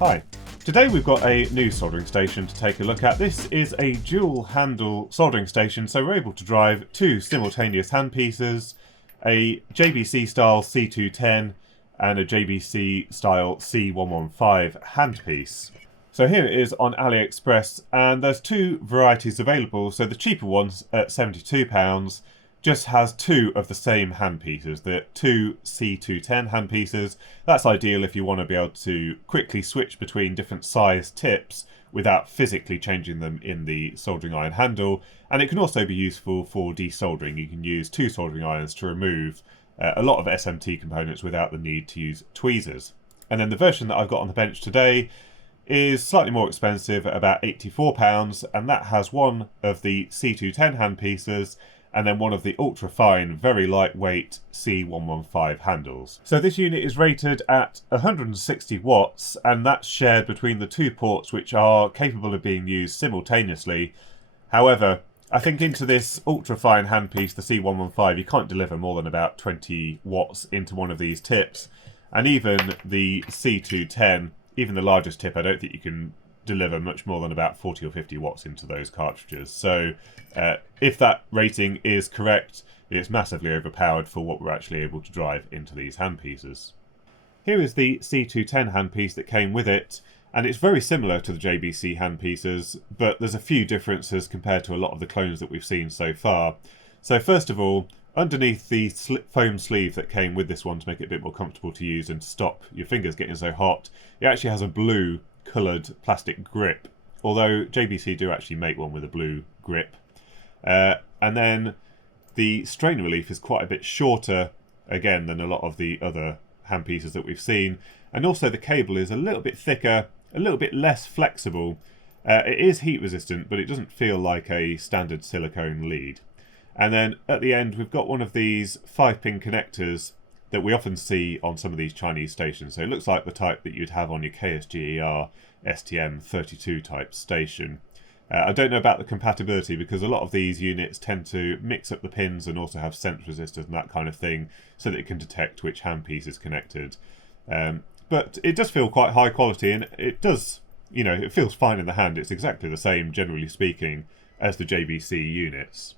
Hi, today we've got a new soldering station to take a look at. This is a dual handle soldering station, so we're able to drive two simultaneous handpieces, a JBC style C210 and a JBC style C115 handpiece. So here it is on AliExpress, and there's two varieties available. So the cheaper one's at £72 just has two of the same handpieces, the two C210 handpieces. That's ideal if you want to be able to quickly switch between different size tips without physically changing them in the soldering iron handle. And it can also be useful for desoldering. You can use two soldering irons to remove a lot of SMT components without the need to use tweezers. And then the version that I've got on the bench today is slightly more expensive at about £84, and that has one of the C210 handpieces and then one of the ultra-fine, very lightweight C115 handles. So this unit is rated at 160 watts, and that's shared between the two ports which are capable of being used simultaneously. However, I think into this ultra-fine handpiece, the C115, you can't deliver more than about 20 watts into one of these tips. And even the C210, even the largest tip, I don't think you can deliver much more than about 40 or 50 watts into those cartridges. So if that rating is correct, it's massively overpowered for what we're actually able to drive into these handpieces. Here is the C210 handpiece that came with it, and it's very similar to the JBC handpieces, but there's a few differences compared to a lot of the clones that we've seen so far. So first of all, underneath the foam sleeve that came with this one to make it a bit more comfortable to use and to stop your fingers getting so hot, it actually has a blue coloured plastic grip, although JBC do actually make one with a blue grip. And then the strain relief is quite a bit shorter again than a lot of the other handpieces that we've seen, and also the cable is a little bit thicker, a little bit less flexible. It is heat resistant, but it doesn't feel like a standard silicone lead. And then at the end we've got one of these 5-pin connectors that we often see on some of these Chinese stations. So it looks like the type that you'd have on your KSGER STM32 type station. I don't know about the compatibility because a lot of these units tend to mix up the pins and also have sense resistors and that kind of thing so that it can detect which handpiece is connected. But it does feel quite high quality, and it does, you know, it feels fine in the hand. It's exactly the same, generally speaking, as the JBC units.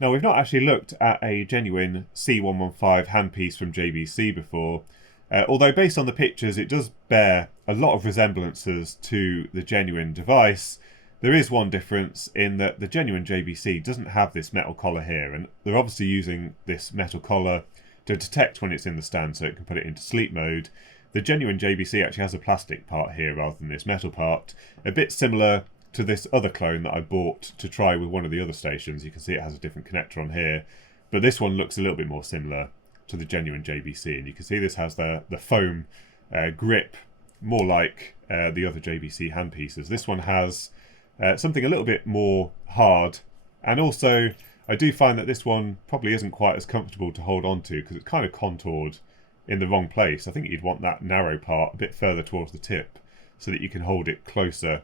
Now, we've not actually looked at a genuine C115 handpiece from JBC before, although based on the pictures it does bear a lot of resemblances to the genuine device. There is one difference in that the genuine JBC doesn't have this metal collar here, and they're obviously using this metal collar to detect when it's in the stand so it can put it into sleep mode. The genuine JBC actually has a plastic part here rather than this metal part, a bit similar to this other clone that I bought to try with one of the other stations. You can see it has a different connector on here, but this one looks a little bit more similar to the genuine JBC, and you can see this has the foam grip, more like the other JBC handpieces. This one has something a little bit more hard, and also I do find that this one probably isn't quite as comfortable to hold on to because it's kind of contoured in the wrong place. I think you'd want that narrow part a bit further towards the tip so that you can hold it closer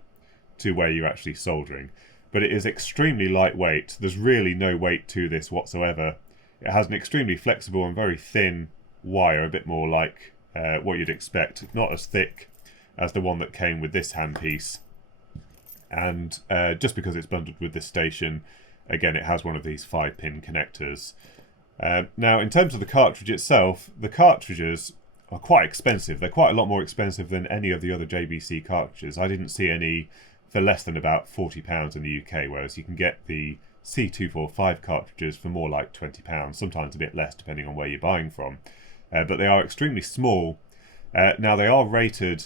to where you're actually soldering. But it is extremely lightweight. There's really no weight to this whatsoever. It has an extremely flexible and very thin wire, a bit more like what you'd expect, not as thick as the one that came with this handpiece. And just because it's bundled with this station, again, it has one of these 5-pin connectors. Now, in terms of the cartridge itself, the cartridges are quite expensive. They're quite a lot more expensive than any of the other JBC cartridges. I didn't see any for less than about £40 in the UK, whereas you can get the C245 cartridges for more like £20, sometimes a bit less depending on where you're buying from. But they are extremely small. Now, they are rated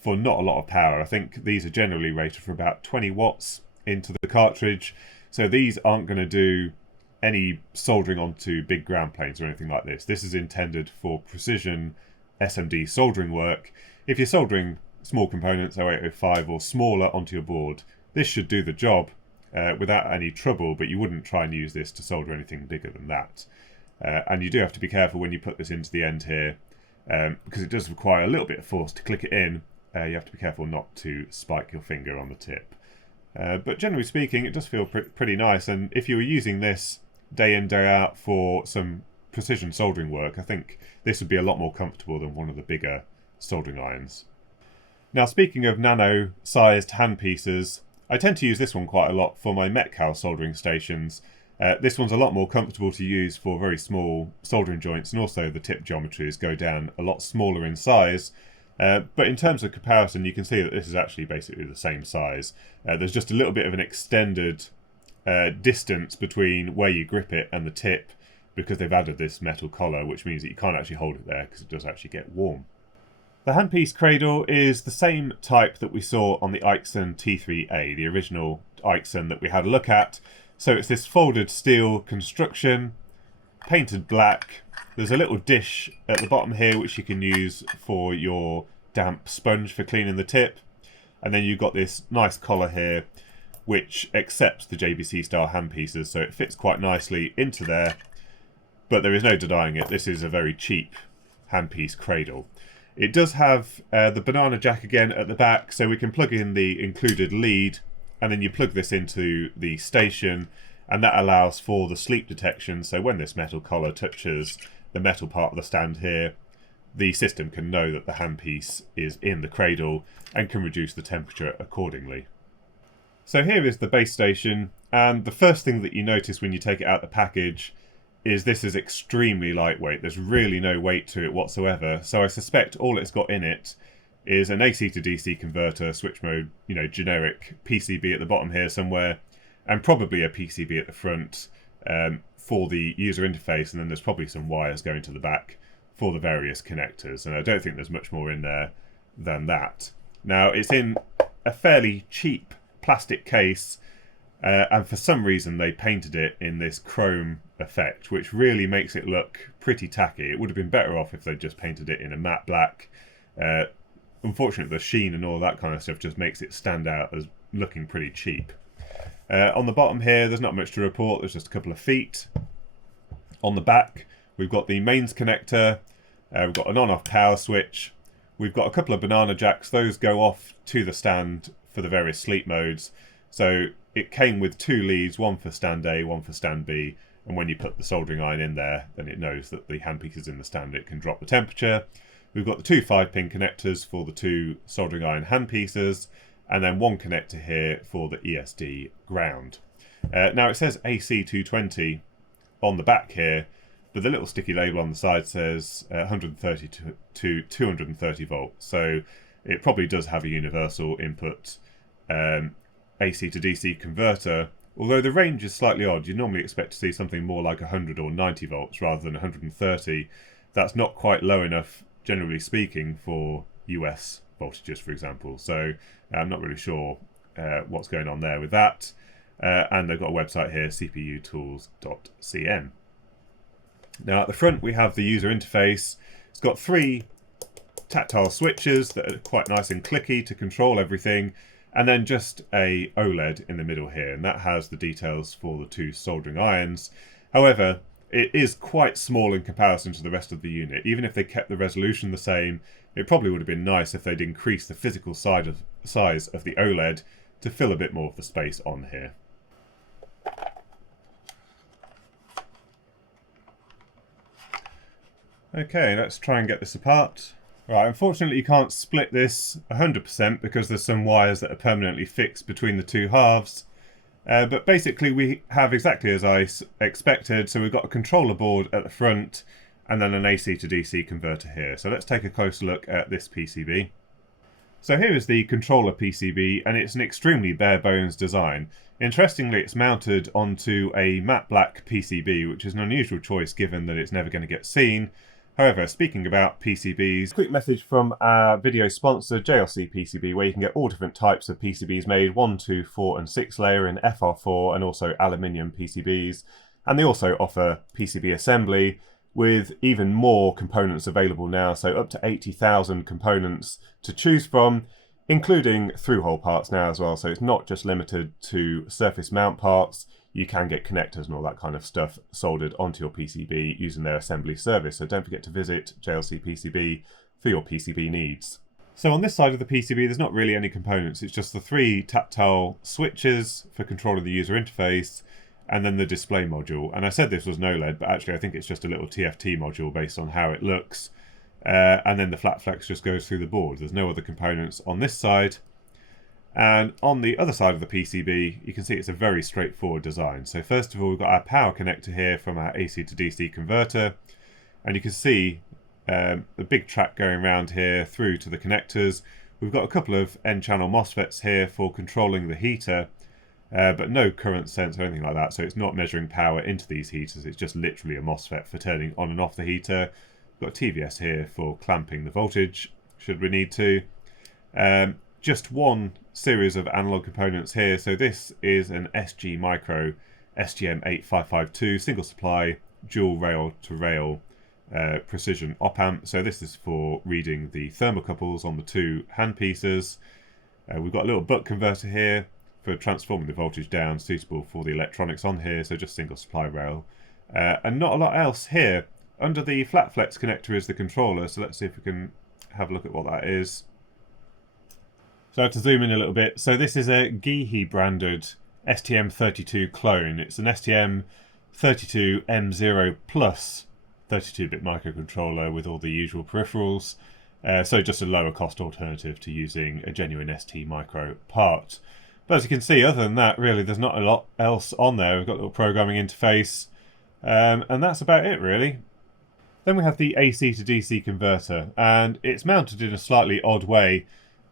for not a lot of power. I think these are generally rated for about 20 watts into the cartridge, so these aren't going to do any soldering onto big ground planes or anything like this. This is intended for precision SMD soldering work. If you're soldering small components 0805 or smaller onto your board, this should do the job without any trouble, but you wouldn't try and use this to solder anything bigger than that. And you do have to be careful when you put this into the end here, because it does require a little bit of force to click it in. You have to be careful not to spike your finger on the tip. But generally speaking, it does feel pretty nice, and if you were using this day in, day out for some precision soldering work, I think this would be a lot more comfortable than one of the bigger soldering irons. Now, speaking of nano-sized handpieces, I tend to use this one quite a lot for my Metcal soldering stations. This one's a lot more comfortable to use for very small soldering joints, and also the tip geometries go down a lot smaller in size. But in terms of comparison, you can see that this is actually basically the same size. There's just a little bit of an extended distance between where you grip it and the tip, because they've added this metal collar, which means that you can't actually hold it there because it does actually get warm. The Handpiece Cradle is the same type that we saw on the Eichson T3A, the original Eichson that we had a look at. So it's this folded steel construction, painted black. There's a little dish at the bottom here which you can use for your damp sponge for cleaning the tip. And then you've got this nice collar here which accepts the JBC style handpieces, so it fits quite nicely into there. But there is no denying it, this is a very cheap Handpiece Cradle. It does have the banana jack again at the back, so we can plug in the included lead, and then you plug this into the station, and that allows for the sleep detection. So when this metal collar touches the metal part of the stand here, the system can know that the handpiece is in the cradle and can reduce the temperature accordingly. So here is the base station, and the first thing that you notice when you take it out the package is this is extremely lightweight. There's really no weight to it whatsoever. So I suspect all it's got in it is an AC to DC converter, switch mode, generic PCB at the bottom here somewhere, and probably a PCB at the front for the user interface, and then there's probably some wires going to the back for the various connectors, and I don't think there's much more in there than that. Now, it's in a fairly cheap plastic case, and for some reason they painted it in this chrome effect, which really makes it look pretty tacky. It would have been better off if they'd just painted it in a matte black. Unfortunately, the sheen and all that kind of stuff just makes it stand out as looking pretty cheap. On the bottom here, there's not much to report. There's just a couple of feet. On the back, we've got the mains connector. We've got an on-off power switch. We've got a couple of banana jacks. Those go off to the stand for the various sleep modes. So it came with two leads, one for stand A, one for stand B. And when you put the soldering iron in there, then it knows that the handpiece is in the stand. It can drop the temperature. We've got the two 5-pin connectors for the two soldering iron handpieces, and then one connector here for the ESD ground. Now it says AC220 on the back here, but the little sticky label on the side says 130 to 230 volts. So it probably does have a universal input AC to DC converter, although the range is slightly odd. You normally expect to see something more like 100 or 90 volts rather than 130. That's not quite low enough, generally speaking, for US voltages, for example. So I'm not really sure what's going on there with that. And they've got a website here, cputools.cn. Now at the front we have the user interface. It's got 3 tactile switches that are quite nice and clicky to control everything, and then just a OLED in the middle here, and that has the details for the 2 soldering irons. However, it is quite small in comparison to the rest of the unit. Even if they kept the resolution the same, it probably would have been nice if they'd increased the physical size of the OLED to fill a bit more of the space on here. Okay, let's try and get this apart. Right, unfortunately you can't split this 100% because there's some wires that are permanently fixed between the 2 halves. But basically we have exactly as I expected. So we've got a controller board at the front and then an AC to DC converter here. So let's take a closer look at this PCB. So here is the controller PCB, and it's an extremely bare bones design. Interestingly, it's mounted onto a matte black PCB, which is an unusual choice given that it's never going to get seen. However, speaking about PCBs, quick message from our video sponsor JLCPCB, where you can get all different types of PCBs made, 1, 2, 4 and 6 layer in FR4 and also aluminium PCBs. And they also offer PCB assembly with even more components available now, so up to 80,000 components to choose from, including through-hole parts now as well. So it's not just limited to surface mount parts. You can get connectors and all that kind of stuff soldered onto your PCB using their assembly service. So don't forget to visit JLCPCB for your PCB needs. So on this side of the PCB, there's not really any components. It's just the 3 tactile switches for controlling the user interface, and then the display module. And I said this was an OLED, but actually I think it's just a little TFT module based on how it looks. and then the flat flex just goes through the board. There's no other components on this side. And on the other side of the PCB, you can see it's a very straightforward design. So first of all, we've got our power connector here from our AC to DC converter. And you can see the big track going around here through to the connectors. We've got a couple of N-channel MOSFETs here for controlling the heater, but no current sense or anything like that. So it's not measuring power into these heaters. It's just literally a MOSFET for turning on and off the heater. We've got a TVS here for clamping the voltage, should we need to. Just one series of analog components here. So this is an SG Micro SGM8552 single supply dual rail to rail precision op amp. So this is for reading the thermocouples on the two handpieces. We've got a little buck converter here for transforming the voltage down, suitable for the electronics on here, so just single supply rail. And not a lot else here. Under the flat flex connector is the controller, so let's see if we can have a look at what that is. So I have to zoom in a little bit. So this is a Gehe branded STM32 clone. It's an STM32M0 Plus 32-bit microcontroller with all the usual peripherals. So just a lower cost alternative to using a genuine ST micro part. But as you can see, other than that, really, there's not a lot else on there. We've got a little programming interface, and that's about it, really. Then we have the AC to DC converter, and it's mounted in a slightly odd way.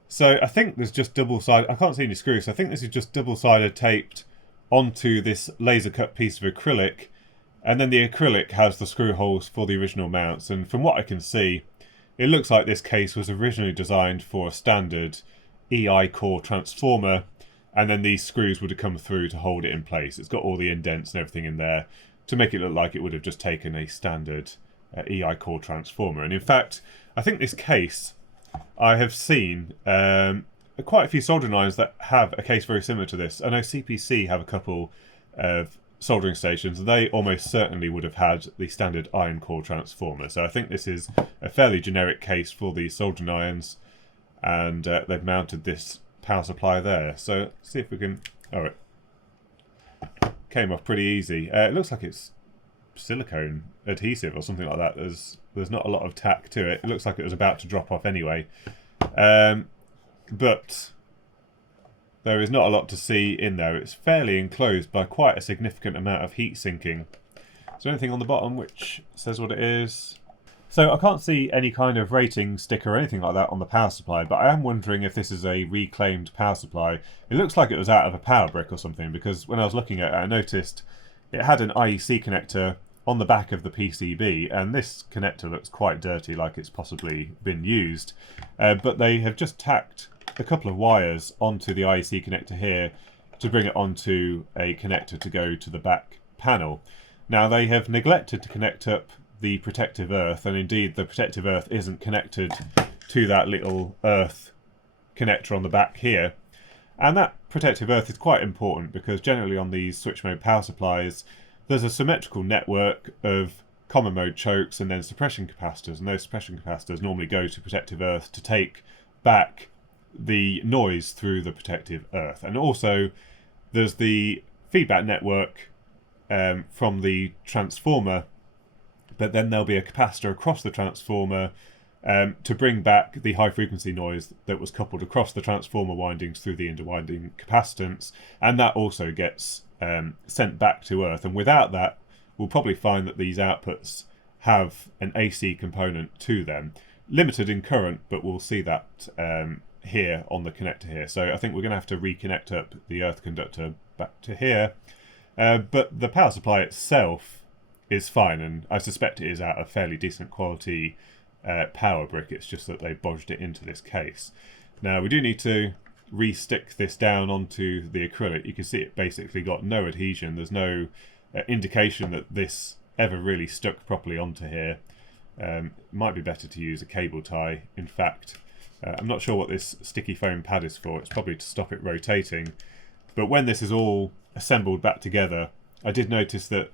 So I think there's just double-sided, I can't see any screws, so I think this is just double-sided taped onto this laser cut piece of acrylic, and then the acrylic has the screw holes for the original mounts. And from what I can see, it looks like this case was originally designed for a standard EI core transformer, and then these screws would have come through to hold it in place. It's got all the indents and everything in there to make it look like it would have just taken a standard EI core transformer. And in fact, I think this case, I have seen quite a few soldering irons that have a case very similar to this. I know CPC have a couple of soldering stations, and they almost certainly would have had the standard iron core transformer. So I think this is a fairly generic case for these soldering irons, and they've mounted this power supply there. So let's see if we can... Oh, it came off pretty easy. It looks like it's silicone adhesive or something like that. There's not a lot of tack to it. It looks like it was about to drop off anyway. But there is not a lot to see in there. It's fairly enclosed by quite a significant amount of heat sinking. Is there anything on the bottom which says what it is? So I can't see any kind of rating sticker or anything like that on the power supply, but I am wondering if this is a reclaimed power supply. It looks like it was out of a power brick or something, because when I was looking at it, I noticed it had an IEC connector on the back of the PCB, and this connector looks quite dirty, like it's possibly been used. But they have just tacked a couple of wires onto the IEC connector here to bring it onto a connector to go to the back panel. Now, they have neglected to connect up the protective earth, and indeed the protective earth isn't connected to that little earth connector on the back here. And that protective earth is quite important, because generally on these switch mode power supplies there's a symmetrical network of common mode chokes and then suppression capacitors, and those suppression capacitors normally go to protective earth to take back the noise through the protective earth. And also there's the feedback network from the transformer, but then there'll be a capacitor across the transformer to bring back the high frequency noise that was coupled across the transformer windings through the interwinding capacitance, and that also gets sent back to earth. And without that, we'll probably find that these outputs have an AC component to them, limited in current, but we'll see that here on the connector here. So I think we're going to have to reconnect up the earth conductor back to here, but the power supply itself is fine, and I suspect it is out of fairly decent quality power brick. It's just that they bodged it into this case. Now we do need to re-stick this down onto the acrylic. You can see it basically got no adhesion. There's no indication that this ever really stuck properly onto here. Might be better to use a cable tie. In fact, I'm not sure what this sticky foam pad is for. It's probably to stop it rotating. But when this is all assembled back together, I did notice that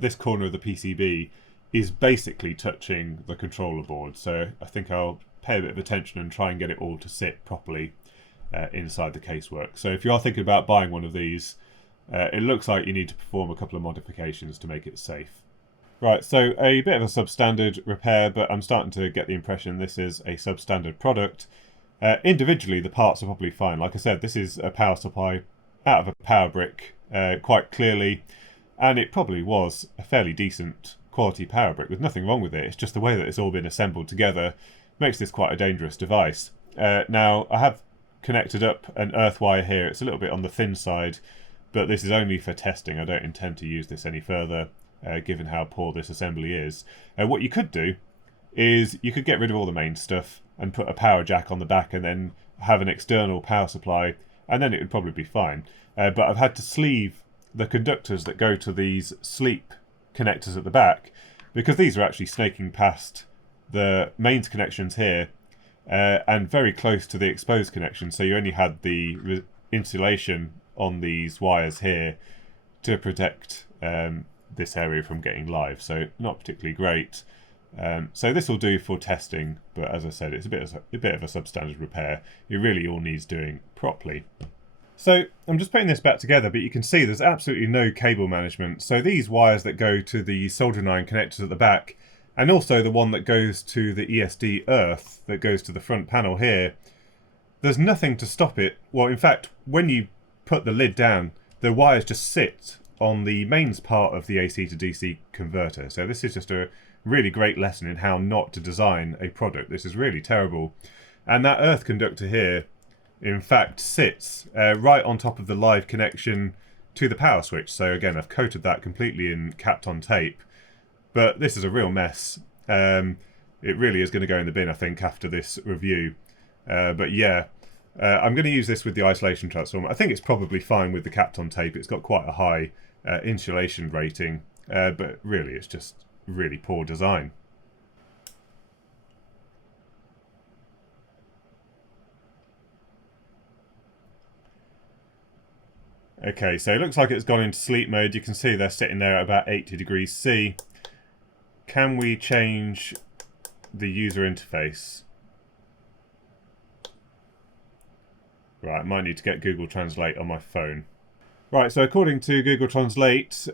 this corner of the PCB is basically touching the controller board. So I think I'll pay a bit of attention and try and get it all to sit properly inside the casework. So if you are thinking about buying one of these, it looks like you need to perform a couple of modifications to make it safe. Right, so a bit of a substandard repair, but I'm starting to get the impression this is a substandard product. Individually, the parts are probably fine. Like I said, this is a power supply out of a power brick, quite clearly, and it probably was a fairly decent quality power brick. There's nothing wrong with it. It's just the way that it's all been assembled together makes this quite a dangerous device. Now, I have connected up an earth wire here. It's a little bit on the thin side, but this is only for testing. I don't intend to use this any further, given how poor this assembly is. What you could do is you could get rid of all the main stuff and put a power jack on the back and then have an external power supply, and then it would probably be fine. But I've had to sleeve the conductors that go to these sleep connectors at the back, because these are actually snaking past the mains connections here and very close to the exposed connection, so you only had the insulation on these wires here to protect this area from getting live, so not particularly great. So this will do for testing, but as I said, it's a bit of a substandard repair. It really all needs doing properly. So I'm just putting this back together, but you can see there's absolutely no cable management. So these wires that go to the soldering iron connectors at the back, and also the one that goes to the ESD earth that goes to the front panel here, there's nothing to stop it. Well, in fact, when you put the lid down, the wires just sit on the mains part of the AC to DC converter. So this is just a really great lesson in how not to design a product. This is really terrible. And that earth conductor here, in fact, sits right on top of the live connection to the power switch. So again, I've coated that completely in Kapton tape, but this is a real mess. It really is going to go in the bin, I think, after this review. But yeah, I'm going to use this with the isolation transformer. I think it's probably fine with the Kapton tape. It's got quite a high insulation rating, but really it's just really poor design. Okay, so it looks like it's gone into sleep mode. You can see they're sitting there at about 80 degrees C. Can we change the user interface? Right, I might need to get Google Translate on my phone. Right, so according to Google Translate,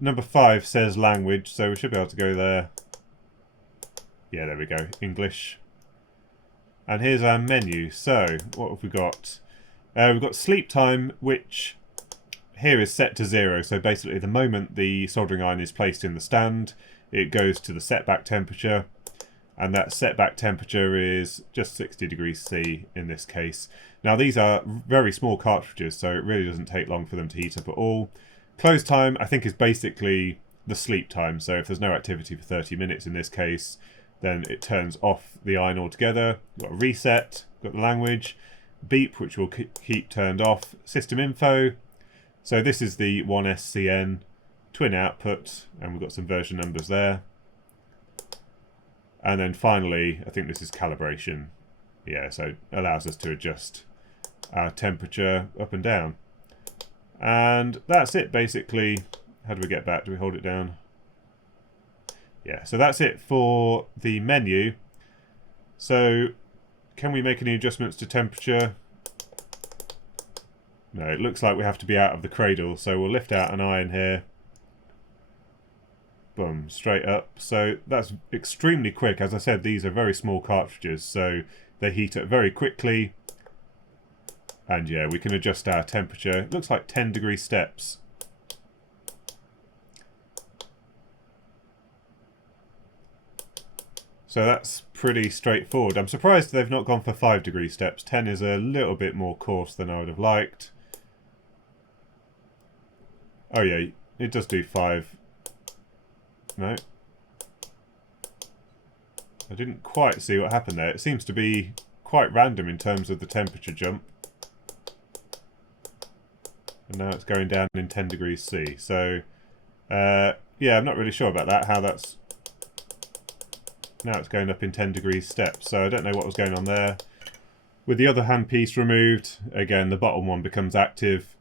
number 5 says language, so we should be able to go there. Yeah, there we go, English. And here's our menu. So, what have we got? We've got sleep time, which here is set to 0. So basically, the moment the soldering iron is placed in the stand, it goes to the setback temperature. And that setback temperature is just 60 degrees C in this case. Now these are very small cartridges, so it really doesn't take long for them to heat up at all. Close time, I think, is basically the sleep time. So if there's no activity for 30 minutes in this case, then it turns off the iron altogether. We've got a reset, got the language, beep, which will keep turned off, system info. So this is the 1SCN twin output, and we've got some version numbers there. And then finally, I think this is calibration. Yeah, so it allows us to adjust our temperature up and down. And that's it, basically. How do we get back? Do we hold it down? Yeah, so that's it for the menu. So, can we make any adjustments to temperature? No, it looks like we have to be out of the cradle, so we'll lift out an iron here. Boom, straight up. So that's extremely quick. As I said, these are very small cartridges, so they heat up very quickly. And yeah, we can adjust our temperature. It looks like 10 degree steps. So that's pretty straightforward. I'm surprised they've not gone for 5 degree steps. 10 is a little bit more coarse than I would have liked. Oh yeah, it does do 5. No. I didn't quite see what happened there. It seems to be quite random in terms of the temperature jump. And now it's going down in 10 degrees C. So, yeah, I'm not really sure about that, how that's... Now it's going up in 10 degrees steps, so I don't know what was going on there. With the other handpiece removed, again, the bottom one becomes active.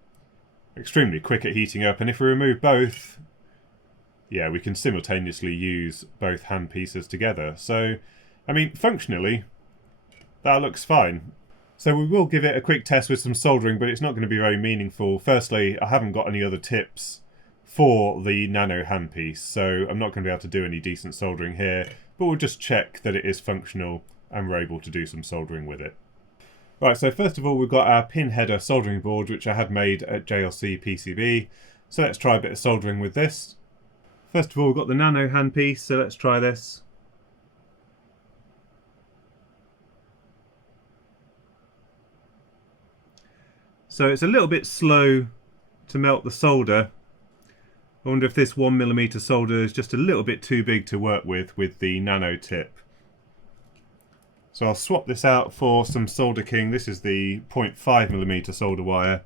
Extremely quick at heating up, and if we remove both... Yeah, we can simultaneously use both handpieces together. So, I mean, functionally, that looks fine. So we will give it a quick test with some soldering, but it's not going to be very meaningful. Firstly, I haven't got any other tips for the Nano handpiece, so I'm not going to be able to do any decent soldering here, but we'll just check that it is functional and we're able to do some soldering with it. Right, so first of all we've got our pin header soldering board, which I had made at JLCPCB, so let's try a bit of soldering with this. First of all we've got the Nano handpiece, so let's try this. So it's a little bit slow to melt the solder. I wonder if this 1mm solder is just a little bit too big to work with the Nano tip. So I'll swap this out for some Solder King. This is the 0.5mm solder wire.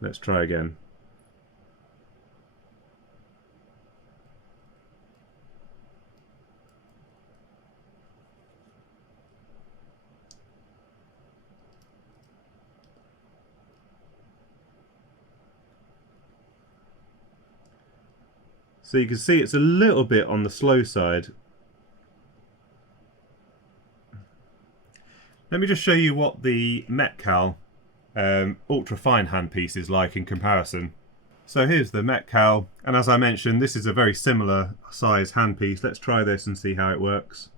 Let's try again. So you can see it's a little bit on the slow side. Let me just show you what the Metcal ultra fine handpiece is like in comparison. So here's the Metcal, and as I mentioned, this is a very similar size handpiece. Let's try this and see how it works.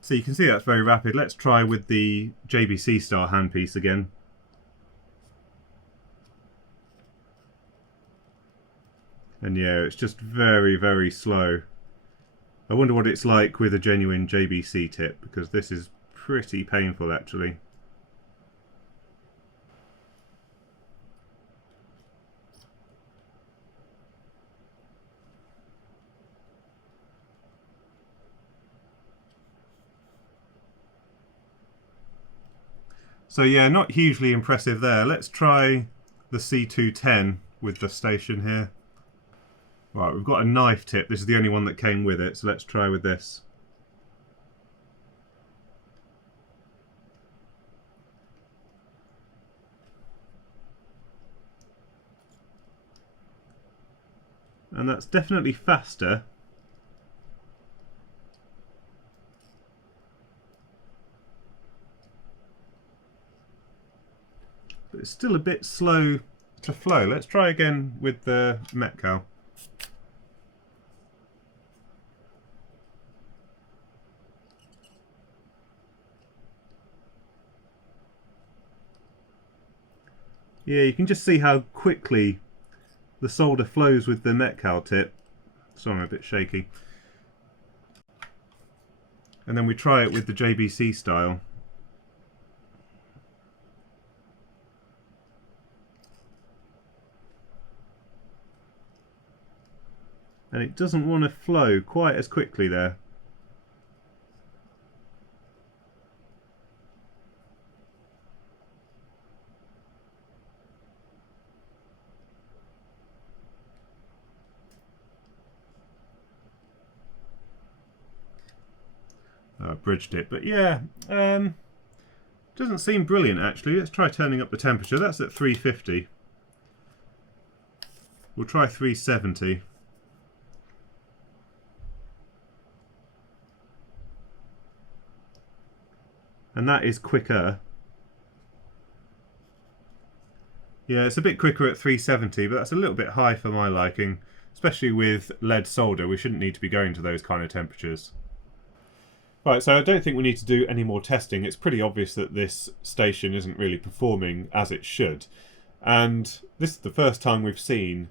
So you can see that's very rapid. Let's try with the JBC style handpiece again. And yeah, it's just very, very slow. I wonder what it's like with a genuine JBC tip, because this is pretty painful actually. So yeah, not hugely impressive there. Let's try the C210 with the station here. Right, we've got a knife tip. This is the only one that came with it, so let's try with this. And that's definitely faster. But it's still a bit slow to flow. Let's try again with the Metcal. Yeah, you can just see how quickly the solder flows with the Metcal tip. Sorry, I'm a bit shaky. And then we try it with the JBC style. And it doesn't want to flow quite as quickly there. I bridged it, but yeah, doesn't seem brilliant actually. Let's try turning up the temperature. That's at 350. We'll try 370. And that is quicker. Yeah, it's a bit quicker at 370, but that's a little bit high for my liking. Especially with lead solder, we shouldn't need to be going to those kind of temperatures. Right, so I don't think we need to do any more testing. It's pretty obvious that this station isn't really performing as it should. And this is the first time we've seen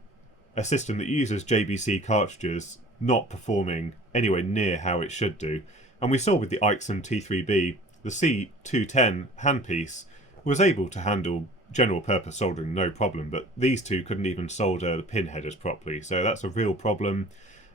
a system that uses JBC cartridges not performing anywhere near how it should do. And we saw with the Ixon T3B, the C210 handpiece was able to handle general purpose soldering no problem, but these two couldn't even solder the pin headers properly, so that's a real problem.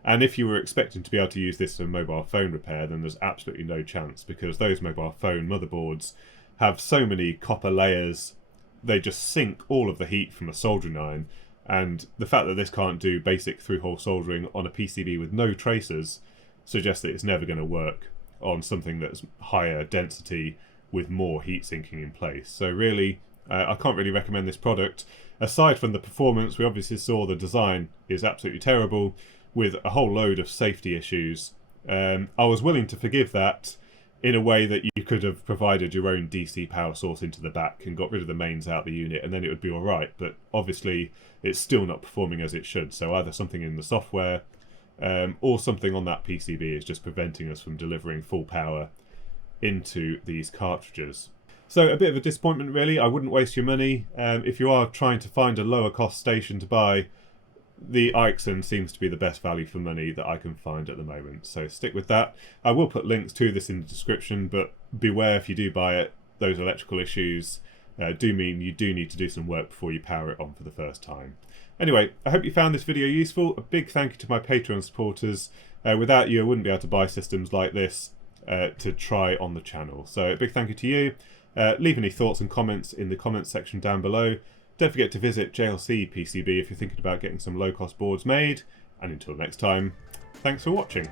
And if you were expecting to be able to use this for mobile phone repair, then there's absolutely no chance, because those mobile phone motherboards have so many copper layers, they just sink all of the heat from a soldering iron, and the fact that this can't do basic through-hole soldering on a PCB with no tracers suggests that it's never going to work on something that's higher density with more heat sinking in place. So really, I can't really recommend this product. Aside from the performance, we obviously saw the design is absolutely terrible with a whole load of safety issues. I was willing to forgive that in a way that you could have provided your own DC power source into the back and got rid of the mains out the unit, and then it would be alright. But obviously it's still not performing as it should, so either something in the software or something on that PCB is just preventing us from delivering full power into these cartridges. So a bit of a disappointment really. I wouldn't waste your money. If you are trying to find a lower cost station to buy, the Ixon seems to be the best value for money that I can find at the moment, so stick with that. I will put links to this in the description, but beware if you do buy it, those electrical issues do mean you do need to do some work before you power it on for the first time. Anyway, I hope you found this video useful. A big thank you to my Patreon supporters. Without you, I wouldn't be able to buy systems like this to try on the channel. So a big thank you to you. Leave any thoughts and comments in the comments section down below. Don't forget to visit JLCPCB if you're thinking about getting some low-cost boards made. And until next time, thanks for watching.